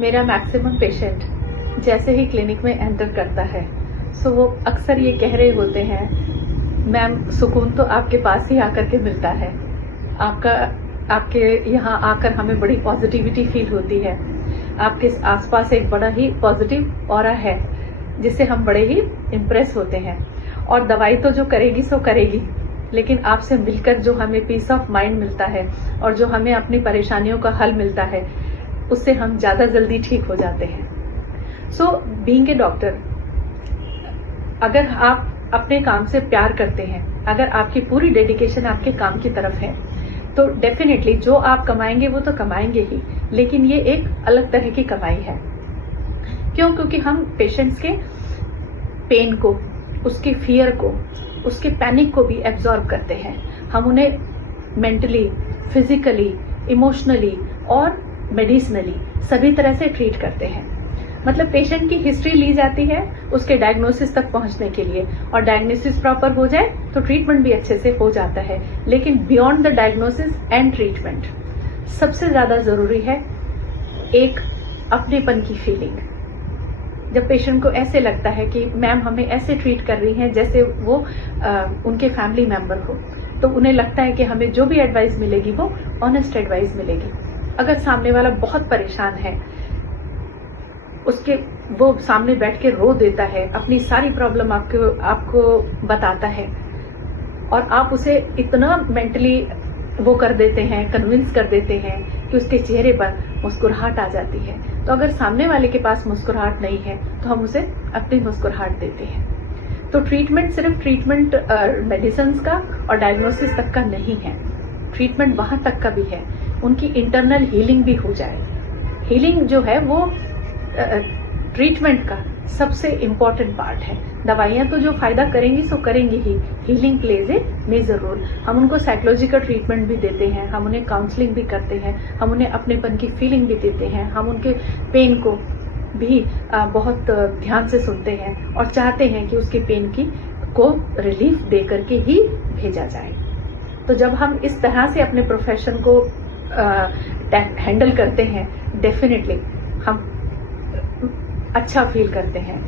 मेरा maximum patient जैसे ही clinic में एंटर करता है सो वो अक्सर ये कह रहे होते हैं, मैम सुकून तो आपके पास ही आकर के मिलता है, आपके यहाँ आकर हमें बड़ी पॉजिटिविटी फील होती है, आपके आसपास एक बड़ा ही पॉजिटिव ऑरा है जिससे हम बड़े ही इम्प्रेस होते हैं। और दवाई तो जो करेगी सो करेगी, लेकिन आपसे मिलकर जो हमें पीस ऑफ माइंड मिलता है और जो हमें अपनी परेशानियों का हल मिलता है उससे हम ज्यादा जल्दी ठीक हो जाते हैं। सो बीइंग ए डॉक्टर, अगर आप अपने काम से प्यार करते हैं, अगर आपकी पूरी डेडिकेशन आपके काम की तरफ है तो डेफिनेटली जो आप कमाएंगे वो तो कमाएंगे ही, लेकिन ये एक अलग तरह की कमाई है। क्यों? क्योंकि हम पेशेंट्स के पेन को, उसके फियर को, उसके पैनिक को भी एब्जॉर्ब करते हैं। हम उन्हें मेंटली, फिजिकली, इमोशनली और मेडिसिनली सभी तरह से ट्रीट करते हैं। मतलब पेशेंट की हिस्ट्री ली जाती है उसके डायग्नोसिस तक पहुंचने के लिए, और डायग्नोसिस प्रॉपर हो जाए तो ट्रीटमेंट भी अच्छे से हो जाता है। लेकिन beyond the diagnosis and treatment सबसे ज्यादा जरूरी है एक अपनेपन की फीलिंग। जब पेशेंट को ऐसे लगता है कि मैम हमें ऐसे ट्रीट कर रही हैं जैसे वो उनके फैमिली मेंबर हो, तो उन्हें लगता है कि हमें जो भी एडवाइस मिलेगी वो ऑनेस्ट एडवाइस मिलेगी। अगर सामने वाला बहुत परेशान है, वो सामने बैठ के रो देता है, अपनी सारी प्रॉब्लम आपको बताता है और आप उसे इतना मेंटली वो कर देते हैं, कन्विंस कर देते हैं कि उसके चेहरे पर मुस्कुराहट आ जाती है। तो अगर सामने वाले के पास मुस्कुराहट नहीं है तो हम उसे अपनी मुस्कुराहट देते हैं। तो ट्रीटमेंट सिर्फ ट्रीटमेंट मेडिसिन का और डायग्नोसिस तक का नहीं है, ट्रीटमेंट वहां तक का भी है, उनकी इंटरनल हीलिंग भी हो जाए। हीलिंग जो है वो ट्रीटमेंट का सबसे इम्पोर्टेंट पार्ट है। दवाइयां तो जो फायदा करेंगी सो करेंगी ही, healing plays a major role. हम उनको साइकोलॉजिकल ट्रीटमेंट भी देते हैं, हम उन्हें काउंसलिंग भी करते हैं, हम उन्हें अपनेपन की फीलिंग भी देते हैं, हम उनके पेन को भी बहुत ध्यान से सुनते हैं और चाहते हैं कि उसके पेन को रिलीफ दे करके ही भेजा जाए। तो जब हम इस तरह से अपने प्रोफेशन को हैंडल करते हैं, डेफिनेटली हम अच्छा फील करते हैं,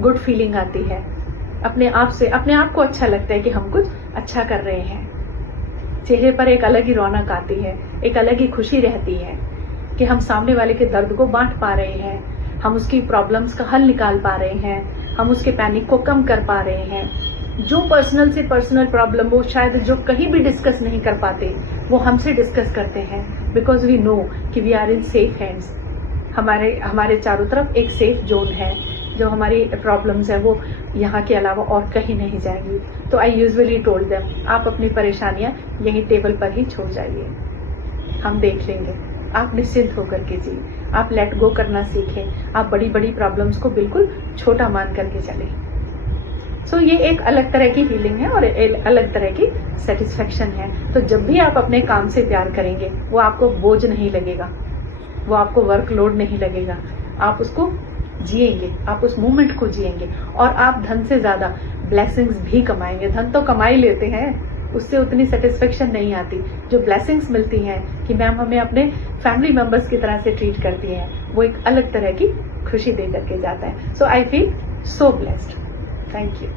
गुड फीलिंग आती है, अपने आप को अच्छा लगता है कि हम कुछ अच्छा कर रहे हैं। चेहरे पर एक अलग ही रौनक आती है, एक अलग ही खुशी रहती है कि हम सामने वाले के दर्द को बांट पा रहे हैं, हम उसकी प्रॉब्लम्स का हल निकाल पा रहे हैं, हम उसके पैनिक को कम कर पा रहे हैं। जो पर्सनल से पर्सनल प्रॉब्लम वो शायद जो कहीं भी डिस्कस नहीं कर पाते वो हमसे डिस्कस करते हैं, बिकॉज वी नो कि we are in safe hands. हमारे चारों तरफ एक सेफ जोन है, जो हमारी प्रॉब्लम्स है वो यहाँ के अलावा और कहीं नहीं जाएगी। तो आई यूजुअली टोल्ड देम, आप अपनी परेशानियां यहीं टेबल पर ही छोड़ जाइए, हम देख लेंगे, आप निश्चिंत होकर के जी, आप लेट गो करना सीखें, आप बड़ी बड़ी प्रॉब्लम्स को बिल्कुल छोटा मान करके चलें। सो ये एक अलग तरह की हीलिंग है और एक अलग तरह की सेटिस्फेक्शन है। तो जब भी आप अपने काम से प्यार करेंगे वो आपको बोझ नहीं लगेगा, वो आपको वर्कलोड नहीं लगेगा, आप उसको जिएंगे, आप उस मोमेंट को जिएंगे और आप धन से ज्यादा ब्लेसिंग्स भी कमाएंगे। धन तो कमा ही लेते हैं, उससे उतनी सेटिस्फेक्शन नहीं आती। जो ब्लेसिंग्स मिलती हैं कि मैम हमें अपने फैमिली मेंबर्स की तरह से ट्रीट करती हैं, वो एक अलग तरह की खुशी दे करके जाता है। So I feel so blessed. Thank you.